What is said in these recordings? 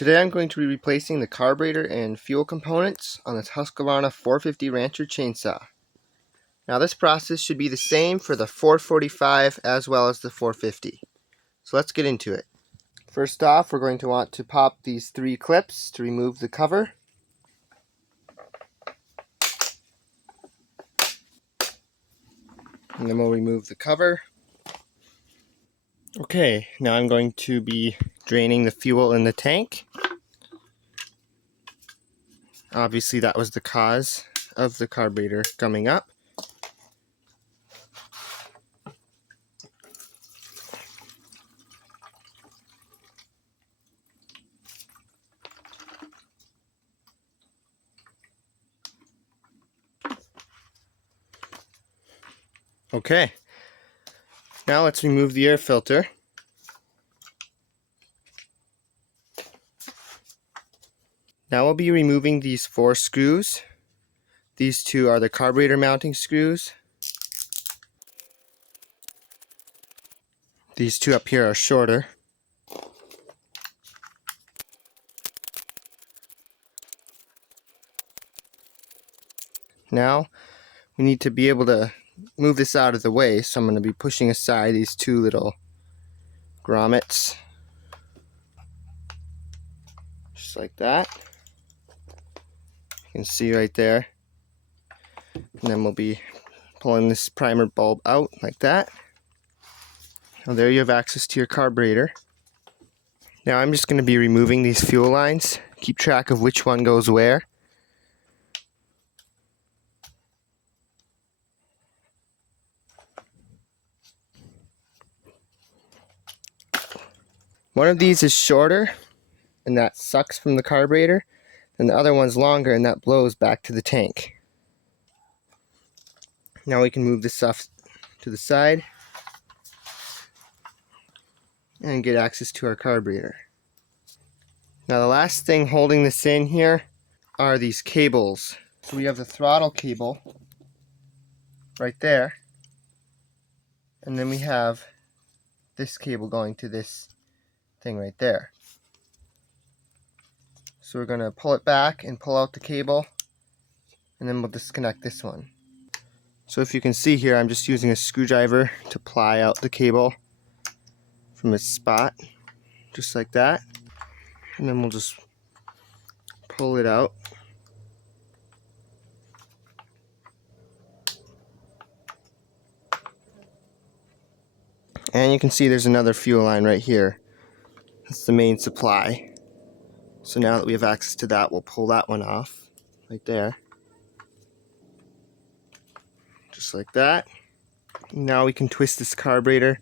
Today I'm going to be replacing the carburetor and fuel components on this Husqvarna 450 Rancher chainsaw. Now this process should be the same for the 445 as well as the 450. So let's get into it. First off, we're going to want to pop these 3 clips to remove the cover. And then we'll remove the cover. Okay, now I'm going to be draining the fuel in the tank. Obviously that was the cause of the carburetor gumming up. Okay, now let's remove the air filter. Now we'll be removing these 4 screws. These 2 are the carburetor mounting screws. These 2 up here are shorter. Now we need to be able to move this out of the way, so I'm going to be pushing aside these 2 little grommets. Just like that. You can see right there. And then we'll be pulling this primer bulb out like that. Now there you have access to your carburetor. Now I'm just going to be removing these fuel lines. Keep track of which one goes where. One of these is shorter, and that sucks from the carburetor, and the other one's longer, and that blows back to the tank. Now we can move this stuff to the side and get access to our carburetor. Now the last thing holding this in here are these cables. So we have the throttle cable right there, and then we have this cable going to this thing right there. So we're going to pull it back and pull out the cable, and then we'll disconnect this one. So if you can see here, I'm just using a screwdriver to pry out the cable from its spot, just like that. And then we'll just pull it out. And you can see there's another fuel line right here. That's the main supply. So now that we have access to that, we'll pull that one off right there. Just like that. Now we can twist this carburetor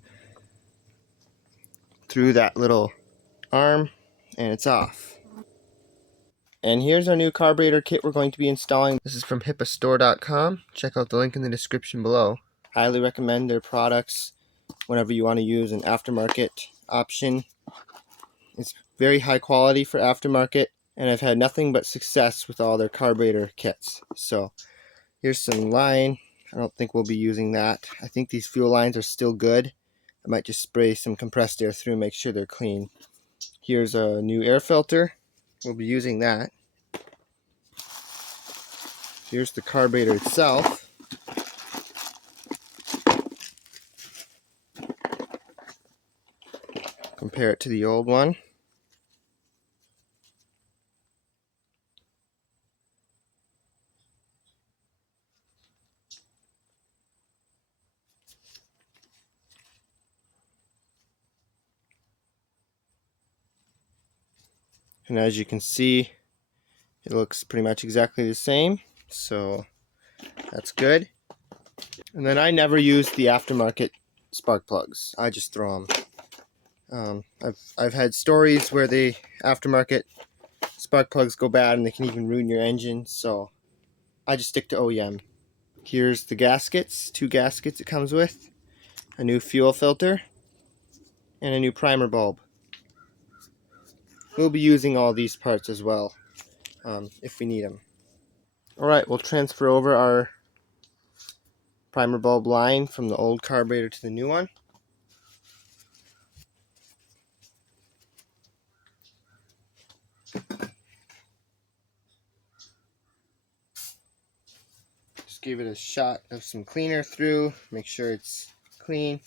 through that little arm, and it's off. And here's our new carburetor kit we're going to be installing. This is from 𝗟𝗞𝗘.com. Check out the link in the description below. Highly recommend their products whenever you want to use an aftermarket option. It's very high quality for aftermarket, and I've had nothing but success with all their carburetor kits. So here's some line. I don't think we'll be using that. I think these fuel lines are still good. I might just spray some compressed air through, make sure they're clean. Here's a new air filter. We'll be using that. Here's the carburetor itself. Compare it to the old one. And as you can see, it looks pretty much exactly the same, so that's good. And then I never use the aftermarket spark plugs. I just throw them. I've had stories where the aftermarket spark plugs go bad and they can even ruin your engine, so I just stick to OEM. Here's the gaskets, 2 gaskets it comes with, a new fuel filter, and a new primer bulb. We'll be using all these parts as well, if we need them. Alright, we'll transfer over our primer bulb line from the old carburetor to the new one. give it a shot of some cleaner through, make sure it's clean.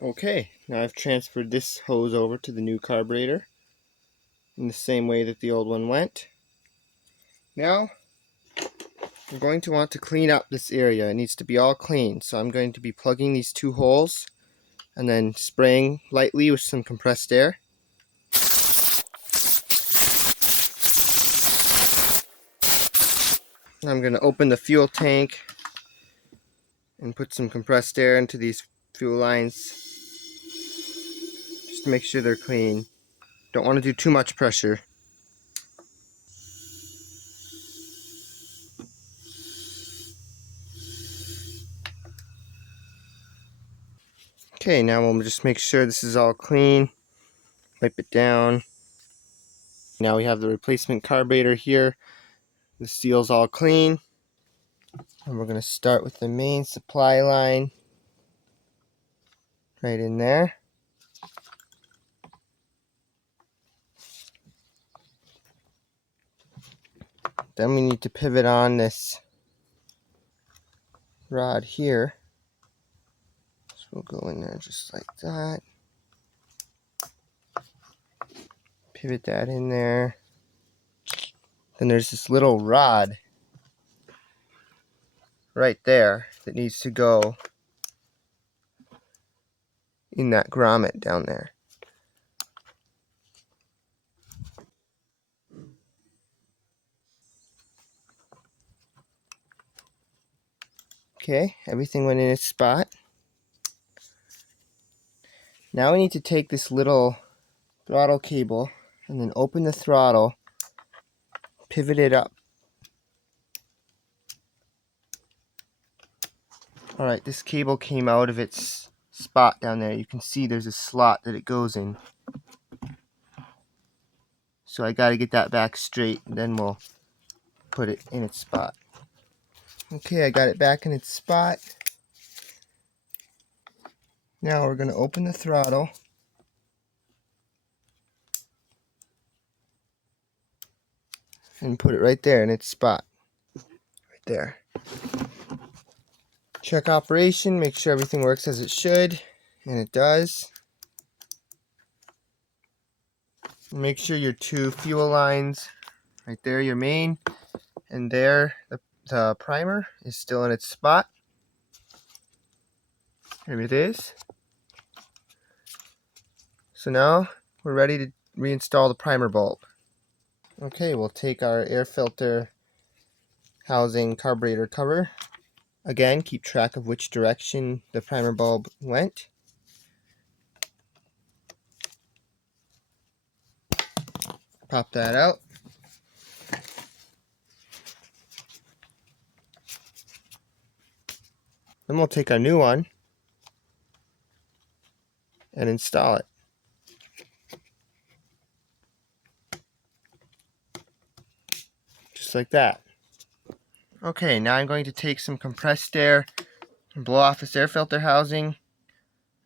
Okay, now I've transferred this hose over to the new carburetor in the same way that the old one went. Now we're going to want to clean up this area. It needs to be all clean, so I'm going to be plugging these two holes and then spraying lightly with some compressed air. I'm going to open the fuel tank and put some compressed air into these fuel lines just to make sure they're clean. Don't want to do too much pressure. Okay, now we'll just make sure this is all clean. Wipe it down. Now we have the replacement carburetor here. The seal's all clean. And we're going to start with the main supply line right in there. Then we need to pivot on this rod here. So we'll go in there just like that. Pivot that in there. Then there's this little rod right there that needs to go in that grommet down there. Okay, everything went in its spot. Now we need to take this little throttle cable and then open the throttle, pivot it up. Alright, this cable came out of its spot down there. You can see there's a slot that it goes in. So I got to get that back straight, and then we'll put it in its spot. Okay, I got it back in its spot. Now we're going to open the throttle. And put it right there in its spot. Right there. Check operation, make sure everything works as it should, and it does. Make sure your two fuel lines, right there, your main, and there, the primer is still in its spot. Here it is. So now we're ready to reinstall the primer bulb. Okay, we'll take our air filter housing carburetor cover. Again, keep track of which direction the primer bulb went. Pop that out. Then we'll take our new one and install it. Just like that. Okay, now I'm going to take some compressed air and blow off this air filter housing,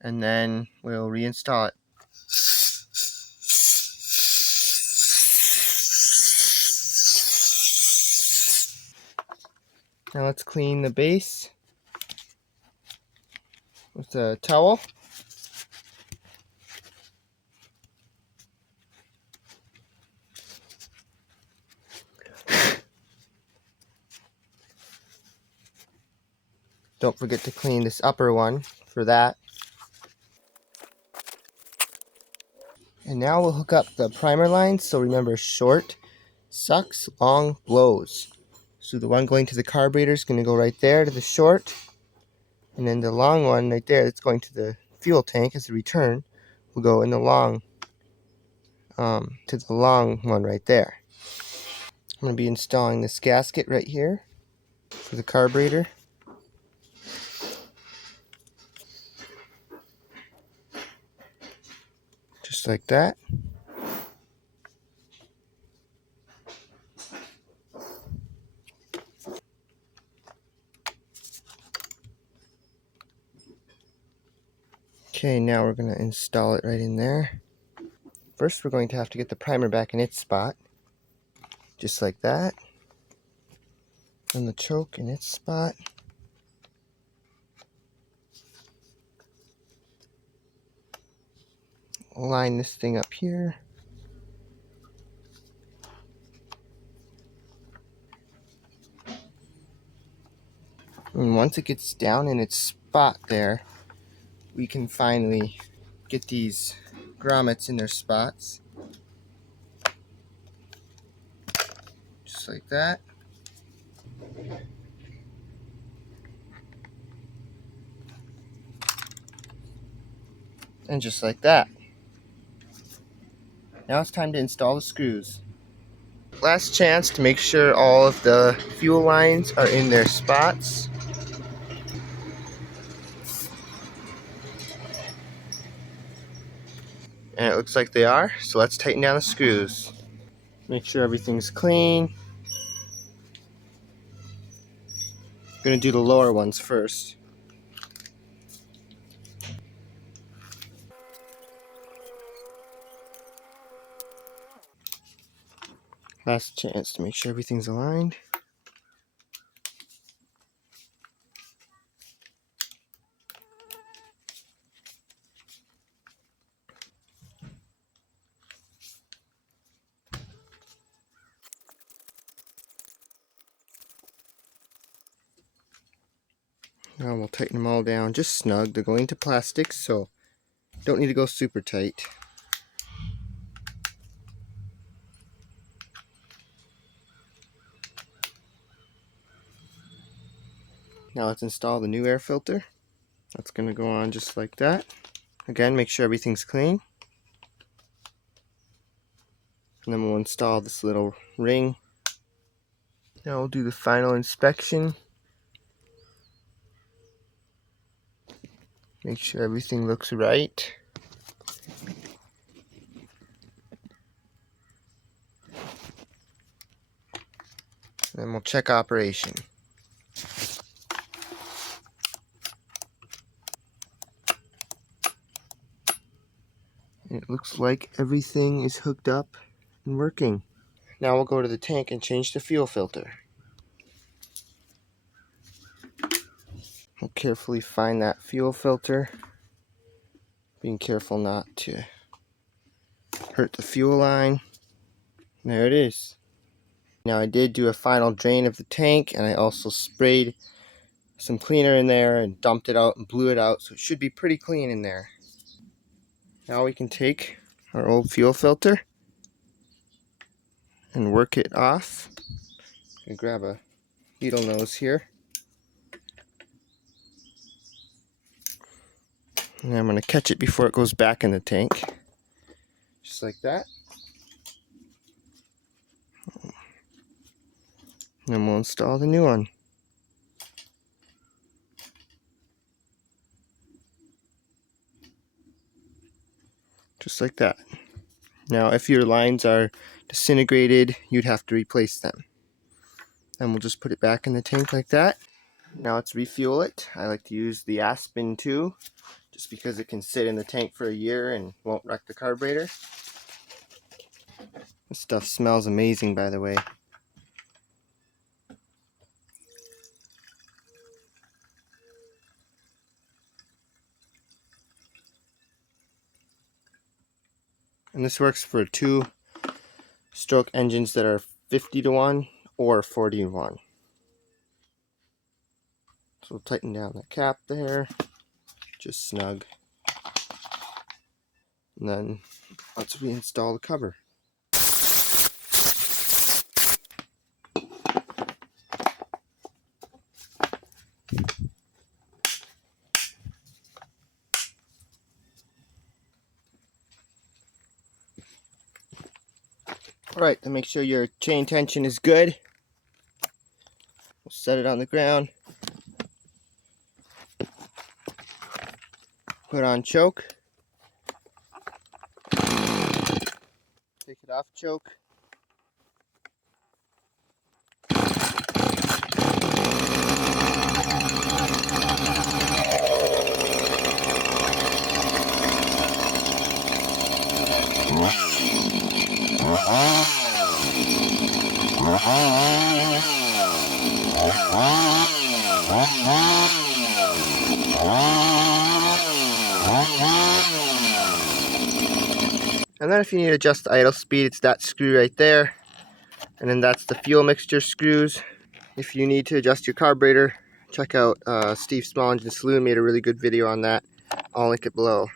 and then we'll reinstall it. Now let's clean the base with a towel. Don't forget to clean this upper one for that. And now we'll hook up the primer lines. So remember, short sucks, long blows. So the one going to the carburetor is going to go right there to the short. And then the long one right there that's going to the fuel tank as a return will go in the long, to the long one right there. I'm going to be installing this gasket right here for the carburetor. Just like that. Okay, now we're going to install it right in there. First, we're going to have to get the primer back in its spot. Just like that. And the choke in its spot. Line this thing up here. And once it gets down in its spot there, we can finally get these grommets in their spots. Just like that. And just like that. Now it's time to install the screws. Last chance to make sure all of the fuel lines are in their spots. And it looks like they are, so let's tighten down the screws. Make sure everything's clean. I'm gonna do the lower ones first. Last chance to make sure everything's aligned. Now we'll tighten them all down just snug. They're going to plastic, so don't need to go super tight. Now let's install the new air filter. That's going to go on just like that. Again, make sure everything's clean. And then we'll install this little ring. Now we'll do the final inspection. Make sure everything looks right. Then we'll check operation. It looks like everything is hooked up and working. Now we'll go to the tank and change the fuel filter. We'll carefully find that fuel filter, being careful not to hurt the fuel line. There it is. Now I did do a final drain of the tank, and I also sprayed some cleaner in there and dumped it out and blew it out, so it should be pretty clean in there. Now we can take our old fuel filter and work it off. I'm gonna grab a needle nose here. And I'm going to catch it before it goes back in the tank. Just like that. And then we'll install the new one. Just like that. Now if your lines are disintegrated, you'd have to replace them. And we'll just put it back in the tank like that. Now let's refuel it. I like to use the Aspen 2, just because it can sit in the tank for a year and won't wreck the carburetor. This stuff smells amazing, by the way. And this works for 2-stroke engines that are 50-to-1 or 40-to-1. So we'll tighten down the cap there, just snug. And then let's reinstall the cover. Alright, to make sure your chain tension is good, we'll set it on the ground. Put on choke. Take it off choke. And then if you need to adjust the idle speed, it's that screw right there. And then that's the fuel mixture screws. If you need to adjust your carburetor, check out Steve Smalling's and Saloon made a really good video on that. I'll link it below.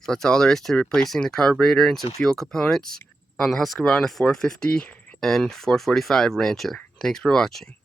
So that's all there is to replacing the carburetor and some fuel components on the Husqvarna 450 and 445 Rancher. Thanks for watching.